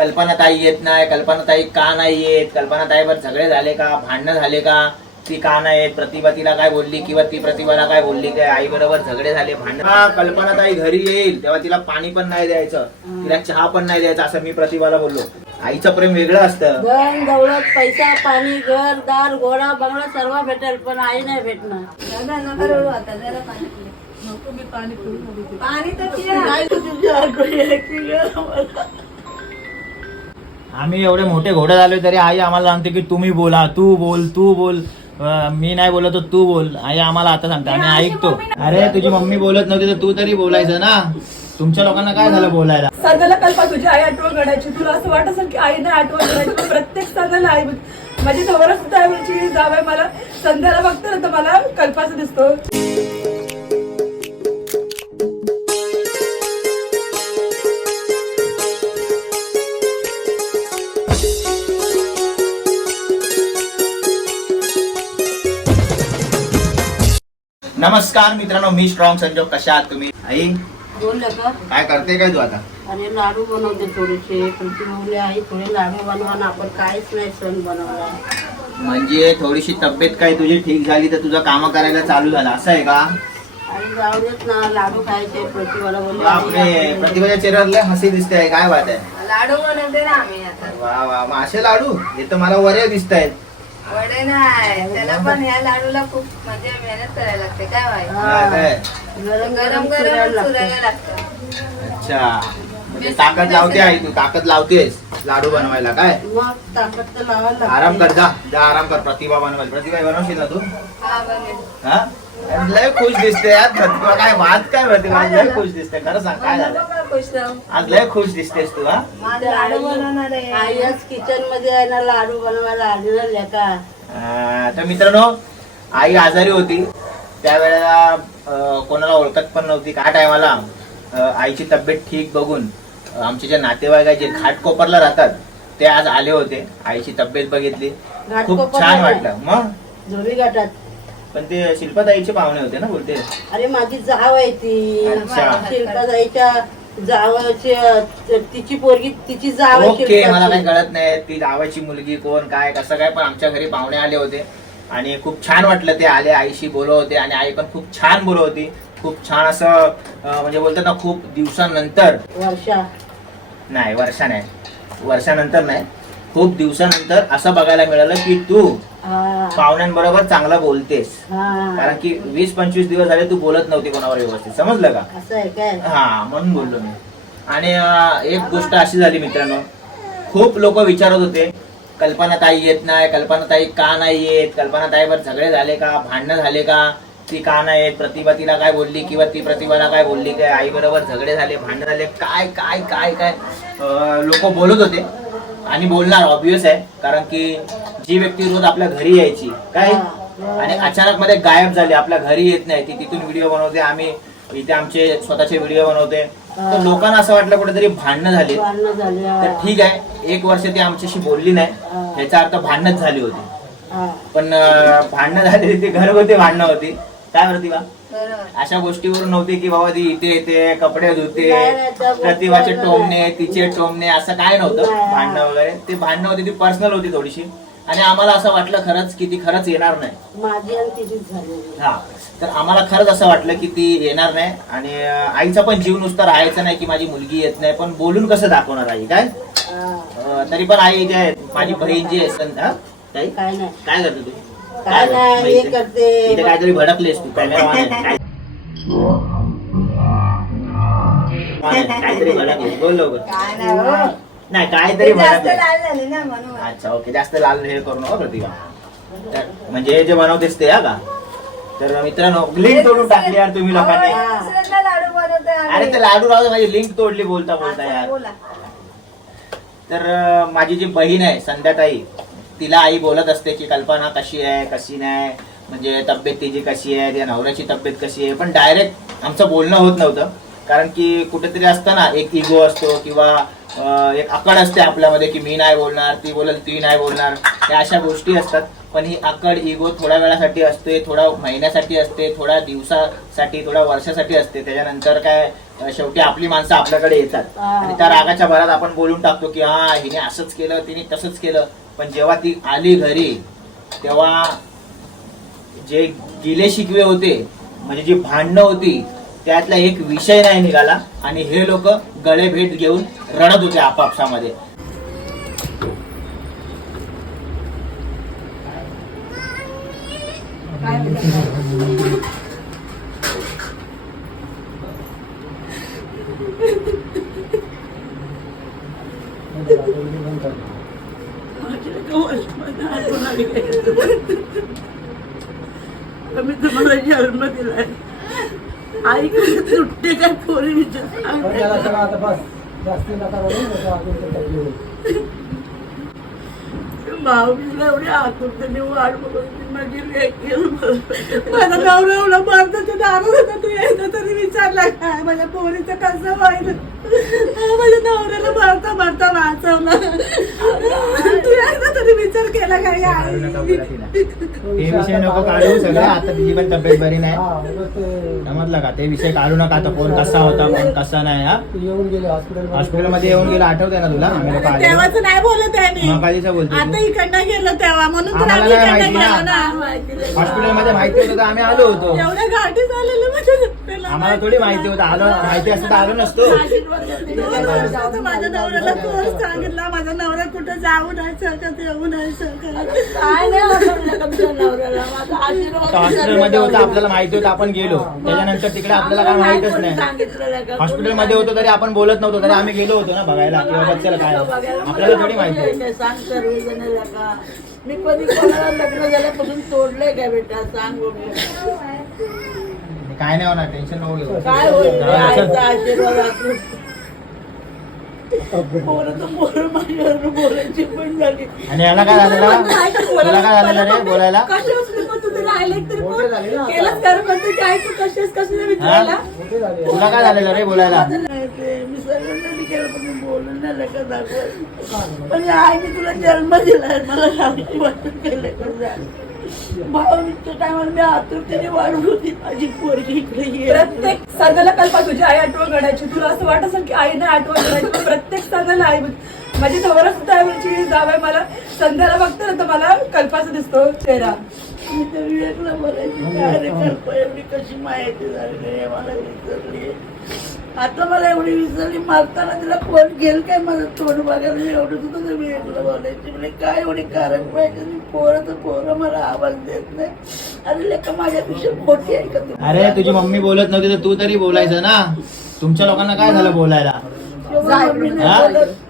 कल्पना ताई येत नाही कल्पना ताई का नाही येत कल्पना ताईवर झगडे झाले का भांडणं झाले का ती का नाही येत प्रतिभा तिला काय बोलली किंवा ती प्रतिभाला काय बोलली काय आई बरोबर झगडे झाले भांडण कल्पना ताई घरी येईल तेव्हा तिला पाणी पण नाही द्यायचं तिला चहा पण नाही द्यायचा असं मी प्रतिभाला बोललो. आईचं प्रेम वेगळं असतं. धन दौलत पैसा पाणी घर दार घोडा बंगला सर्व भेटेल पण आई नाही भेटणार. पाणी तर आई तुझी आठवण यायची गं मला. आम्ही एवढे मोठे घोडे झालोय तरी आई आम्हाला सांगते की तुम्ही बोला तू बोल तू बोल. मी नाही बोलत तर तू बोल. आई आम्हाला आता सांगते आम्ही ऐकतो. अरे तुझी मम्मी बोलत नव्हती तर तू तरी बोलायचं ना? तुमच्या लोकांना काय झालं बोलायला? सणाला कल्पा तुझी आई आठवण काढायची तुला असं वाटत असेल की आईने आठवण काढायची पण प्रत्येक सणाला आई माझी नवरा सुद्धा आईची जावं मला संध्याला बघतो ना तर मला कल्पाचं दिसतो. नमस्कार मित्रांनो मी स्ट्रॉंग संजोग. कशा आहात तुम्ही? आई का काय करते काय तू आता? अरे लाडू बनवते थोडेसे तुमची मुले आई थोडे लाडू बनवा ना आपण काहीच नाही सण बनवला. म्हणजे थोडीशी तब्येत काय तुझी ठीक झाली तर तुझं काम करायला चालू झालं असं आहे का? आणि जाऊ देत ना लाडू खायचे प्रतिभाला बोलले बापरे आई आपण- प्रतिभाच्या चेहऱ्यावर हसी दिसते काय बात आहे? लाडू बनवते ना आम्ही आता. वा वा मग असे लाडू? हे तर मला वरे दिसत आहेत वडे नाही. त्याला पण ह्या लाडूला खूप म्हणजे मेहनत करायला लागते. काय हा. काय गरम गरम गरम चुरायला लागतं. अच्छा. म्हणजे ताकद लावते आई तू ताकद लावतेस लाडू बनवायला काय? मग ताकद तर लावायला लागते. आराम कर जा. जा आराम कर. प्रतिभा बनवायला. प्रतिभा बनवशील ना तू? हा बने हा? लय खुश दिसते यार. प्रतिभा काय वाद काय प्रतिभा आज लय खुश दिसते. खरं सांग काय झालं? खुश राहू? आज लय खुश दिसतेस तू हा? माझं लाडू बनवणार आहे. आई आज किचनमध्ये आहे ना लाडू बनवायला आली ना लेका. अं, तर मित्रांनो आई आजारी होती. त्यावेळेला अं, कोणाला ओळखत पण नव्हती. काय टायमाला आईची तब्येत ठीक बघून अं, आमचे जे नातेवाईक आहे जे घाटकोपरला राहतात ते आज आले होते. आईची तब्येत बघितली. खूप घाटकोपरला छान नाही. वाटलं. मग? झोरी घाटात. पण ते शिल्पाताईचे पाहुणे होते ना बोलते. अरे माझी जाव आहे ती. अच्छा. शिल्पाताईच्या जावाची तिची पोरगी तिची जाव आहे ओके. मला काही कळत नाही. ती गावाची मुलगी कोण काय कसं काय पण आमच्या घरी पाहुणे आले होते. आणि खूप छान वाटलं ते आले आईशी बोलत होते आणि आई पण खूप छान बोलत होती. खूप छान असं अं, म्हणजे बोलतात ना खूप दिवसानंतर. वर्षा. नाही वर्षा नाही. वर्षानंतर नाही. खूप दिवसानंतर असं बघायला मिळालं की तू पाहुण्यांबरोबर चांगलं बोलतेस. कारण की वीस पंचवीस दिवस झाले तू बोलत नव्हती कोणावर व्यवस्थित. समजलं का? हा म्हणून बोललो मी. आणि एक गोष्ट अशी झाली मित्रांनो. खूप लोक विचारत होते कल्पना ताई येत नाही कल्पना ताई का नाही येत? कल्पना ताईवर झगडे झाले का? भांडणं झाले का? ती का नाही येत? प्रतिभा तिला काय बोलली किंवा ती प्रतिभाला काय बोलली? काय आई बरोबर झगडे झाले भांडणं झाले? काय काय काय काय? लोक बोलत होते. आणि बोलणार ऑब्विस आहे. कारण की जी व्यक्ती रोज आपल्या घरी यायची काय? आणि अचानक मध्ये गायब झाली आपल्या घरी येत नाही ती तिथून व्हिडिओ बनवते आम्ही इथे आमचे स्वतःचे व्हिडिओ बनवते. तर लोकांना असं वाटलं कुठेतरी भांडणं झाली. झाली तर. ठीक आहे एक वर्ष ती आमच्याशी बोलली नाही. याचा अर्थ भांडणच झाली होती. पण भांडणं झालेली ती घरगुती भांडणं होती. काय होती बा? अशा गोष्टीवरून नव्हती की बाबा ती इथे येते कपडे धुते प्रतिभाचे टोमणे तिचे टोमणे असं काय नव्हतं. भांडणं वगैरे. ती भांडणं होती ती पर्सनल होती थोडीशी. आणि आम्हाला असं वाटलं खरंच की ती खरंच येणार नाही. माझी आणि तिचीच झालेली हा. तर आम्हाला खरंच असं वाटलं की ती येणार नाही. आणि आईचा पण जीव नुसता राहायचा नाही की माझी मुलगी येत नाही. पण बोलून कसं दाखवणार आई काय? तरी पण आई जे आहे, माझी बहीण जी? काय काय करते तू काय नाही हे करते. इथे काहीतरी भडकलेस तू कॅमेरा काहीतरी भडकलेस बोल लवकर. काय नाही हो. नाही काहीतरी ते जास्त भडकलेस. लाल झाले ना म्हणून. अच्छा ओके जास्त लाल हे करू नका प्रतिभा. तर म्हणजे हे जे बनवतेस ते हा का? तर मित्रांनो लिंक तोडून टाकली यार तुम्ही लोकांनी. हो, दुसऱ्यांदा लाडू बनवते अरे ते लाडू राहू दे, माझी लिंक तोडली बोलता बोलता यार. बोला. तर अं, माझी जी बहीण आहे संध्याताई तिला आई बोलत असते की कल्पना कशी आहे? कशी नाही? म्हणजे तब्येत तिची कशी आहे? त्या नवऱ्याची तब्येत कशी आहे? पण डायरेक्ट आमचं बोलणं होत नव्हतं. कारण की कुठेतरी असतं ना एक इगो असतो किंवा एक आकड असते आपल्यामध्ये की मी नाही बोलणार ती बोलल ती नाही बोलणार. त्या अशा गोष्टी असतात. पण ही आकड इगो थोड्या वेळासाठी असते थोड्या महिन्यासाठी असते थोड्या दिवसासाठी थोड्या वर्षासाठी असते. त्याच्यानंतर काय शेवटी आपली माणसं आपल्याकडे येतात. आणि त्या रागाच्या भरात आपण बोलून टाकतो की हा हिने असंच केलं तिने तसंच केलं. पण जेव्हा ती आली घरी तेव्हा जे गिले शिकवे होते म्हणजे जी भांडणं होती त्यातला एक विषय नाही निघाला आणि हे लोक गळे भेट घेऊन रडत होते आपापसामध्ये. आप तुम्हाला जन्म दिलाय आई कशी सुटते काय पोरी विचार भाऊजीला एवढी आतुरतेने वाट होती माझी माझा नवरा एवढा भारताच्या दारात होता तू यायचा तरी विचारला काय माझ्या पोरीचं कसं व्हायचं? माझ्या नवऱ्याला मारता मारता वाचवलं. तू यायचा तरी विचार केला काय ते विषय नको काढू सगळं आता तिची पण तब्येत बरी नाही. समजलं का? ते विषय काढू नका आता कोण कसा होता कोण कसा नाही हा? येऊन गेले हॉस्पिटल हॉस्पिटलमध्ये येऊन गेला आठवतंय ना तुला? आम्ही लोक आलेलो. तेव्हाच नाही बोलत आहे मी. मग बोलते? आता इकडनं गेलं तेव्हा. म्हणून तर आम्हाला आम्ही इकडनं माहिती गेलो ना. ना हॉस्पिटलमध्ये माहिती होतं तर आम्ही आलो होतो. एवढ्या गाठी झालेल्या माझ्या. आम्हाला थोडी माहिती होतं. आलो माहिती असतं तर आलो नसतो. दोन वर्षाचं माझ्या नवऱ्याला कोण सांगितलं? माझा नवरा कुठं जाऊ नाही शकत येऊ नाही शकत काय हॉस्पिटलमध्ये होतं आपल्याला माहिती होतं आपण गेलो. त्याच्यानंतर तिकडे आपल्याला काय माहितच नाही. हॉस्पिटलमध्ये होतो तरी आपण बोलत नव्हतो तरी आम्ही गेलो होतो ना बघायला किंवा बच्चाला काय. आपल्याला थोडी माहिती आहे सांग मी कधी कोणाला लग्न झाल्यापासून तोडलंय का बेटा? सांग बघू. काय नाही होणार टेन्शन नको घेऊ. काय होईल? आईचा आशीर्वाद. असून पोरं तर पोरं माझ्यावर बोलायची पण झाली. आणि याला काय झालेलं? तुला काय झालेलं रे बोलायला? केलंच कर म्हणते काय तू कशी विचारला मोठे झाले. तुला काय झालेलं रे बोलायला? मी सगळ्यांना केलं पण मी बोलून नाही पण या आईने तुला जन्म दिलाय मला रावटी वाटून केलं भावाच्या टायमाला मी आतुरतेने होती. माझी पोरगी इकडे ये. प्रत्येक सणाला कल्पा तुझी आई आठवण काढायची. तुला असं वाटत असेल की आई नाही आठवण काढायची पण प्रत्येक सणाला आई माझी नवरा सुद्धा आई म्हणजे जावं मला. संध्याला बघते ना तर मला कल्पाचा दिसतो. चेहरा मी तर विवेकला बोलायची एवढी कशी माहिती झाली मला विसरली. आता मला एवढी विसरली. मारताना तिला कोण घेईल काय माझं तोंड बघायला? एवढं सुद्धा तर विवेकला बोलायची म्हणजे काय एवढी कारण पाहिजे मी पोरं तर पोरं मला आवाज देत नाही. अरे लेका माझ्यापेक्षा मोठी आहे का तू? अरे तुझी मम्मी बोलत नव्हती तर तू तरी बोलायचं ना. तुमच्या लोकांना काय झालं बोलायला? बोलत-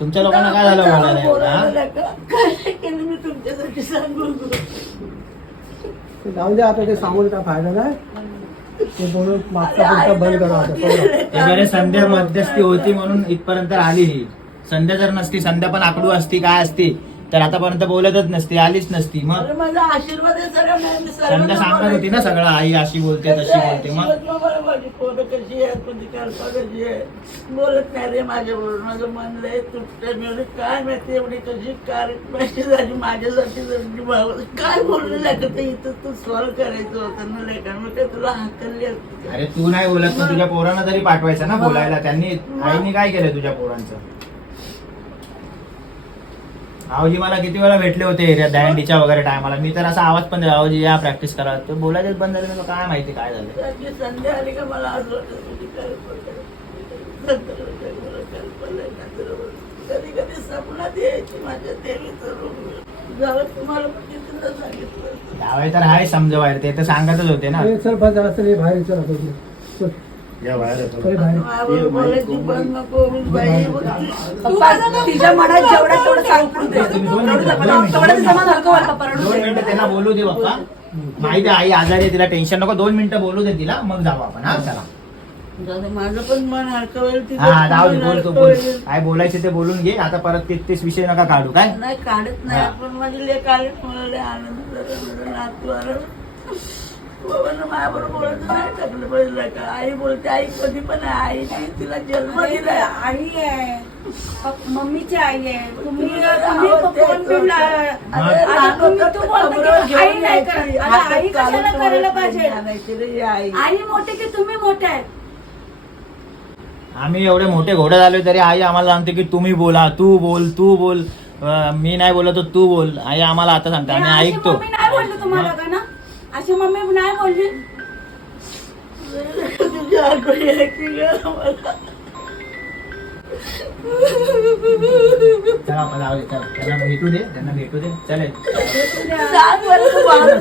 तुमच्या लोकांना काय झालं एवढं, हा? लेका. काय केलं मी तुमच्यासाठी सांगू जाऊ दे आता ते सांगून काय फायदा नाही ते बोलून मागचा पुढचा बंद करा आता बरोबर. ते बरे संध्या मध्यस्थी होती म्हणून इथपर्यंत आली ही संध्या जर नसती संध्या पण आकडू असती काय असती तर आतापर्यंत बोलतच नसती आलीच नसती मग माझा आशीर्वाद आहे सगळं सांगत होती ना सगळं आई अशी बोलते तशी बोलते मग? आशीर्वाद मला माझी पोरं कशी आहे कोणती कल्पा कशी आहे? बोलत नाही रे माझ्याबरोबर माझं मन लय तुटतं मी म्हणले, काय माहिती एवढी कशी झाली माझ्यासाठी काय बोललं लागत इथं तू सॉल्व करायचं होतं ना लेखा मी काय तुला हाकलली असती? अरे तू नाही बोलत तुझ्या पोरांना तरी पाठवायचं ना बोलायला त्यांनी आईनी काय केलं तुझ्या पोरांचं? आऊजी मला किती वेळा भेटले होते एरिया दँडीच्या वगैरे टायमाला मी तर असा आवाज पण आऊजी या प्रॅक्टिस करा. ते बोलायचंच बंद झालं काय माहिती काय झालं? संध्या आली का मला कधी कधी यायची माझ्या तुम्हाला सांगितलं. तर आहे समजवायला ते तर सांगतच होते ना. हे बाहेर. चल, या तिच्या मनात जेवढं तेवढं सांग तेवढं. समाज हलकं वाटतं दोन. मिनिटं त्यांना बोलू दे बाप्पा माहिती आहे आई आजारी आहे तिला टेन्शन नको. दोन मिनिटं बोलू दे तिला मग जाऊ आपण हा चला. दादा, माझं पण मन हलकं होईल तिचं हा पण जाऊ दे मन बोल तू हलकं बोल. होईल. काय बोलायचे ते बोलून घे. आता परत तेच तेच विषय नका काढू काय? नाही काढत नाही हा. पण माझी लेख आले मला लय आनंद झाला माझा नातू आला. बाबांना माझ्याबरोबर बोलत नाही? टाकलं पाहिजे का? आई बोलते आई कधी पण आहे. आई नाही तिला जन्म दिलाय. आई आहे. पप- मम्मीची आई आहे. तुम्ही तुम्ही अहो, ते फोन बिल ला- मग? अरे, आणि तुम्ही हातात तू बोलते खबरं की आई घेऊन नाही यायची. करत. अरे, हातात आई चालून कशाला करायला ठेवायची पाहिजे? आणायची रे ही आई. आई मोठे की तुम्ही मोठे? आहेत आम्ही एवढे मोठे घोडे झालोय तरी आई आम्हाला सांगते की तुम्ही बोला तू बोल तू बोल. अं, मी नाही बोलत तर तू बोल. आई आम्हाला आता सांगते. आम्ही ऐकतो. मम्मी नाही बोलली तुम्हाला का ना? अशी मम्मी नाही बोलली तुझी आठवण चला आपण चला. त्यांना भेटू दे त्यांना भेटू दे. चालेल सात वर्ष बाहेर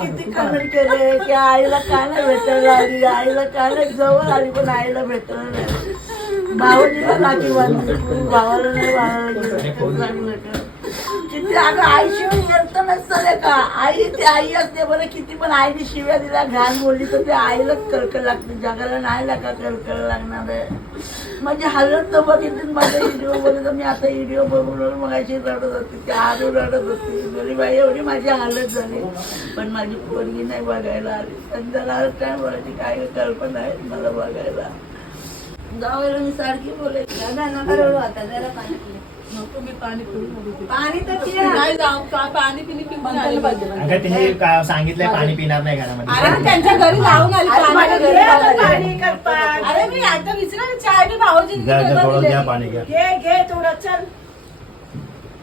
किती कमेंट केले की आईला का नाही भेटायला आली आईला का नाही जवळ आली पण आईला भेटायला नाही. भावाजीला बांधली भावाला नाही किती अगं येत नसतं का? आई ती आई असते बरं किती पण आईने शिव्या दिला घाण बोलली तर ते आईलाच कळकळ लागते. जगाला नाही लागा कळकळ लागणार. आहे म्हणजे हलत तर बघितली माझ्या व्हिडिओ बघितलं मी आता व्हिडिओ बघून मग अशी रडत होती. ते आधी रडत होती. गरीबाई बाई एवढी माझी हालत झाली. पण माझी पोरगी नाही बघायला आली. संध्याला काय बोलायची काय कल्पना आहे मला बघायला. जावं मी सारखी बोलायची. नाही नका रडू आता जरा पाणी पाणी पाणी तर पिया. नाही जाऊ का पाणी पिणी पिऊन आली पाहिजे अगं तिने का- सांगितलंय पाणी पिणार नाही अरे घरामध्ये त्यांच्या घरी जाऊन आली पाणी माझ्या घरी घरी जाऊन आता आली. पाणी करतात. अरे मी आता विचारलं चाय मी घ्या, घ्या, थोडं घ्या पाणी घ्या. घे घे थोडं चल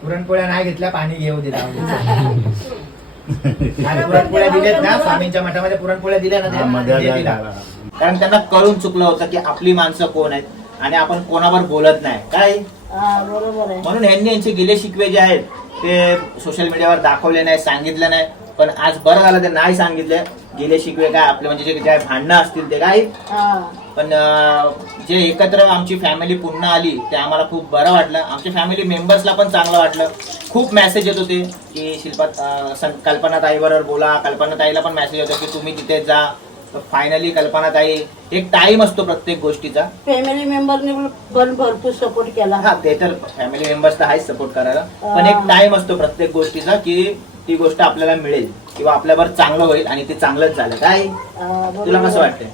पुरणपोळ्या नाही घेतल्या पाणी घेऊ दे जाऊ दे. आणि पुरणपोळ्या दिल्यात ना स्वामींच्या मठामध्ये पुरणपोळ्या दिल्या ना हा, त्या- मध्ये. कारण त्यांना कळून चुकलं होतं की आपली माणसं कोण आहेत. आणि आपण कोणावर बोलत नाही. काय? हा बरोबर आहे. म्हणून यांनी यांचे गिले शिकवे जे आहेत ते सोशल मीडियावर दाखवले नाही सांगितलं नाही. पण आज बरं झालं ते नाही सांगितले. गेले शिकवे काय? आपले म्हणजे जे काय भांडणं असतील ते काय? हा. पण जे एकत्र आमची फॅमिली पुन्हा आली ते आम्हाला खूप बरं वाटलं. आमच्या फॅमिली मेंबर्सला पण चांगलं वाटलं. खूप मेसेज येत होते की शिल्पा कल्पना ताईबरोबर बोला. कल्पना ताईला पण मेसेज येतो की तुम्ही तिथे जा. फायनली कल्पना ताई एक टाइम असतो प्रत्येक गोष्टीचा. फॅमिली मेंबरने पण भरपूर सपोर्ट केला. हा ते तर फॅमिली मेंबर्स तर आहेच सपोर्ट करायला. पण एक टाइम असतो प्रत्येक गोष्टीचा की ती गोष्ट आपल्याला मिळेल किंवा आपल्यावर चांगलं होईल आणि ते चांगलंच झालं. काय? तुला कसं वाटतंय?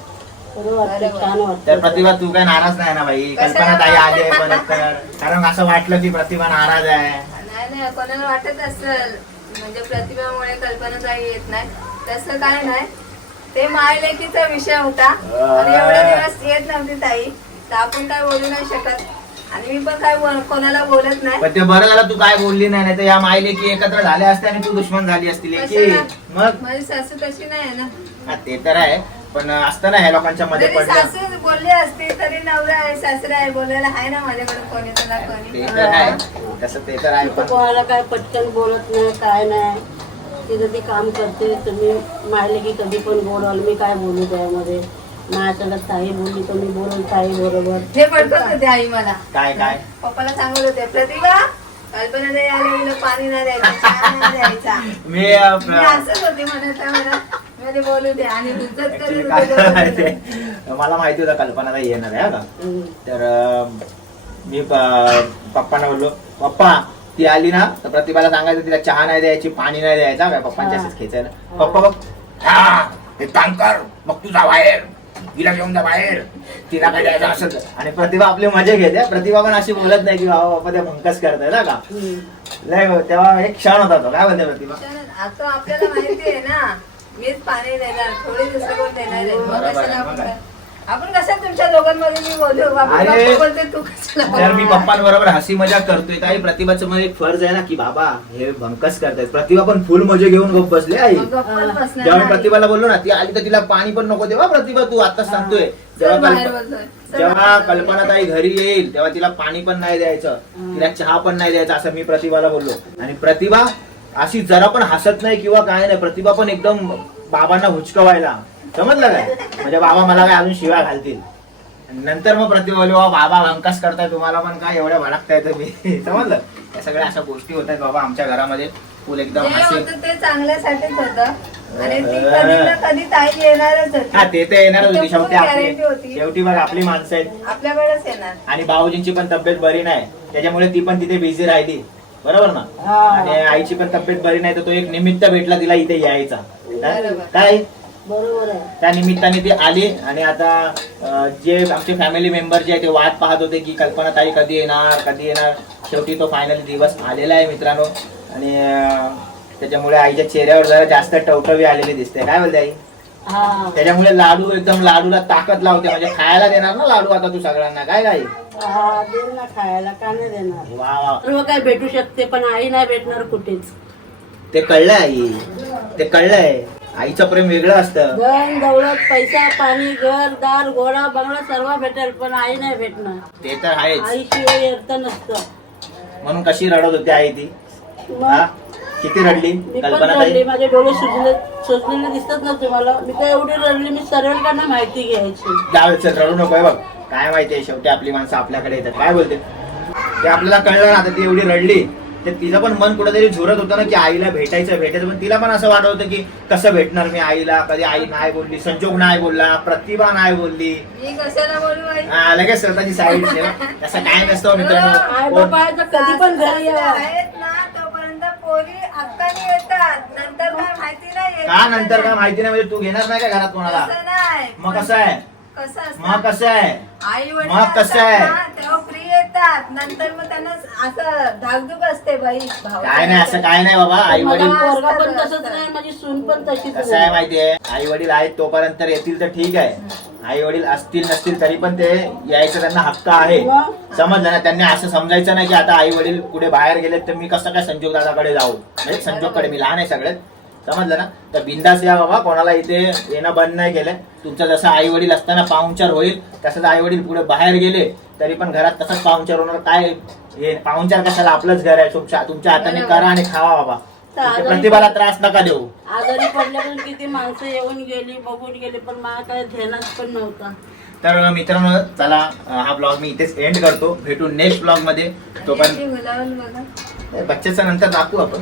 तर प्रतिभा तू काय नाराज नाही ना भाई कल्पना ताई आले परत तर कारण असं वाटलं की प्रतिभा नाराज आहे. नाही नाही कोणाला वाटत असेल. म्हणजे प्रतिभामुळे कल्पना काही येत नाही. तसं काय नाही. ते मायलेकीचा विषय होता. आणि एवढे दिवस येत नव्हती ताई. तर आपण काय बोलू नाही शकत. आणि मी पण काय बोल- कोणाला बोलत नाही. पण ते बरं झालं तू काय बोलली नाही नाही तर या मायले की एकत्र झाले असते आणि तू दुश्मन झाली असतील की कशाला? मग? माझी सासू तशी नाही आहे ना. हा, ते तर आहे. पण असतं ना ह्या लोकांच्या मध्ये जरी पडलं सासू बोलली असती तरी नवरा आहे सासरा आहे बोलायला आहे ना माझ्याकडे कोणी तुला कोणी ते तर आहे. तसं ते तर आहे पण कोणाला काय पटकन बोलत नाही काय नाही. तिथं ती काम करते तुम्ही मारले की कधी पण बोलवाल. मी काय बोलू त्यामध्ये? माझ्याकडे ताई बोलली तर मी बोलून ताई बरोबर. हे पडकत होते आई मला. काय काय? पप्पाला सांगत होते प्रतिभा कल्पना नाही पाणी नाही द्यायचं चहा नाही द्यायचा. मी अं, मी असंच होती म्हणत मला मध्ये बोलू दे. आणि इज्जत Actually करत काय होते माहितीये? मला माहिती होतं कल्पना ताई येणार आहे हा का. तर अं, मी प- पप्पांना बोललो पप्पा ती आली ना तर प्रतिभाला सांगायचं तिला चहा नाही द्यायची पाणी नाही द्यायचा काय पप्पांच्या हा. असेच खेचायला. पप्पा बघ हा हे काम कर मग तू जा बाहेर. तिला घेऊन जा बाहेर. तिला काय द्यायचं तर. आणि प्रतिभा आपली मजा घेते. प्रतिभा पण अशी बोलत नाही की बाबा बाप्पा ते भंकस करताय ना का. लय तेव्हा एक क्षण होता तो. काय बोलते प्रतिभा? आता आपल्याला माहिती आहे ना मीच पाणी देणार थोडी दुसरं कोण देणार आहे. मग आपण मग तुमच्या दोघांमध्ये मी बोलू आपण अरे, गप्पा बोलते तू कशाला तर मी पप्पांबरोबर हसी मजाक करतोय काही प्रतिभाचं मध्ये एक फर्ज आहे ना की बाबा हे भंकस करतायत. प्रतिभा पण फुल मजे घेऊन गप्प बसले आई. मग जेव्हा मी. प्रतिभाला बोललो ना ती आली तर तिला पाणी पण नको तेव्हा प्रतिभा तू आताच सांगतोय. जेव्हा बाहेर कल्प- बोलतोय. चल जेव्हा बाहेर कल्पना ताई घरी येईल तेव्हा तिला पाणी पण नाही द्यायचं. तिला चहा पण नाही द्यायचा असं मी प्रतिभाला बोललो. आणि प्रतिभा अशी जरा पण हसत नाही किंवा काय नाही प्रतिभा पण एकदम बाबांना हुचकवायला. समजलं काय? म्हणजे बाबा मला काय अजून शिव्या घालतील. नंतर मग प्रतिभा बोलली "वा, बाबा भंकस करताय तुम्हाला पण काय एवढ्या भडकताय तुम्ही? समजलं? या सगळ्या अशा गोष्टी होतात बाबा आमच्या घरामध्ये. फुल एकदम जे हसी होतं ते चांगल्यासाठीच होतं. आणि ती कधी ना कधी ताई येणारच हा होती ते तर येणारच होती. शेवटी full आपली guarantee होती. शेवटी बघ आपली माणसं आहेत. आपल्याकडेच येणार. आणि भाऊजींची पण तब्येत बरी नाही. त्याच्यामुळे ती पण तिथे बिझी राहिली. बरोबर ना. आणि आईची पण तब्येत बरी नाही तर तो एक निमित्त भेटला तिला इथे यायचा. काय? बरोबर. काय? बरोबर आहे. त्या निमित्ताने ती आली आणि आता अं, जे आमचे फॅमिली मेंबर जे आहे ते वाट पाहत होते की कल्पना ताई कधी येणार कधी येणार? शेवटी तो फायनली दिवस आलेला आहे मित्रांनो. आणि अं, त्याच्यामुळे आईच्या चेहऱ्यावर जरा जास्त टवटवी आलेली दिसते. काय बोलते आई हा. त्याच्यामुळे लाडू एकदम लाडूला ताकद लावते. म्हणजे खायला देणार ना लाडू आता तू सगळ्यांना? काय काय हा दे ना खायला. का नाही देणार? वा वा. सर्व काय भेटू शकते पण आई नाही भेटणार कुठेच. ते कळलंय आई. ते कळलंय. आईचं प्रेम वेगळं असतं. धन दौलत पैसा पाणी घर दार घोडा बंगला सर्व भेटेल पण आई नाही भेटणार. ते तर आहेच. आईशिवाय अर्थ नसतं. म्हणून कशी रडत होती आई ती? हा? मग किती रडली? मी पण कल्पना रडली. माझे डोळे सुजले सुजलेले दिसत नव्हते मला. मी काय एवढी रडली? मी सर्वांना माहिती घ्यायची. जाऊ चल रडू नको हे बघ. काय माहितीये शेवटी आपली माणसं आपल्याकडे येतात. काय बोलते? ते आपल्याला कळलं ना आता ती एवढी रडली. तर तिचं पण मन कुठेतरी झुरत होतं ना की आईला भेटायचं भेटायचं. पण तिला पण असं वाटत होतं की कसं भेटणार मी आईला? कधी आई नाही बोलली संजोग नाही बोलला प्रतिभा नाही बोलली. मी कशाला बोलू आई? हा, लगेच स्वतःची साईड तसं काय नसतं मित्रांनो. बाबा आहे तर कधी पण घरी सासू यावं आहेत ना तोपर्यंत पोरी हक्काने येतात. नंतर काय माहिती नाही येत. का नंतर काय माहिती नाही? म्हणजे तू घेणार नाही का घरात कोणाला? मग कसं आहे? कसं मग कसं आहे? मग कसं आहे? नंतर मग त्यांना असं धाकधूक असते भाऊ काय नाही असं काय नाही बाबा. आई वडील पोरगा पण तसंच नाही माझी सून पण तशीच कसं आहे. आहे. माहितीये आई वडील आहेत तोपर्यंत तर येतील तर ठीक आहे. आई वडील असतील नसतील तरी पण ते यायचं त्यांना हक्क आहे? समजलं ना? त्यांनी असं समजायचं नाही की आता आई वडील कुठे बाहेर गेलेत तर मी कसं काय संजोग दादाकडे जाऊ? म्हणजे संजोगकडे मी लहान आहे सगळ्यात समजलं ना तर बिंदास या बाबा कोणाला इथे येणं बंद नाही केलंय. तुमचं जसं आई वडील असताना पाहुणचार होईल तसंच आई वडील पुढे बाहेर गेले तरी पण घरात तसंच पाहुणचार होणार. काय हे पाहुणचार कशाला? आपलंच घर आहे तुमच्या तुमच्या हाताने करा आणि खावा बाबा. प्रतिभाला त्रास नका देऊ. आजारी पडल्यापासून किती माणसं येऊन गेली बघून गेली पण मला काय ध्यानात पण नव्हता. तर मित्रांनो चला हा ब्लॉग मी इथेच एंड करतो. भेटू नेक्स्ट ब्लॉगमध्ये मुलावून बघा. बच्चेचं नंतर दाखवू आपण.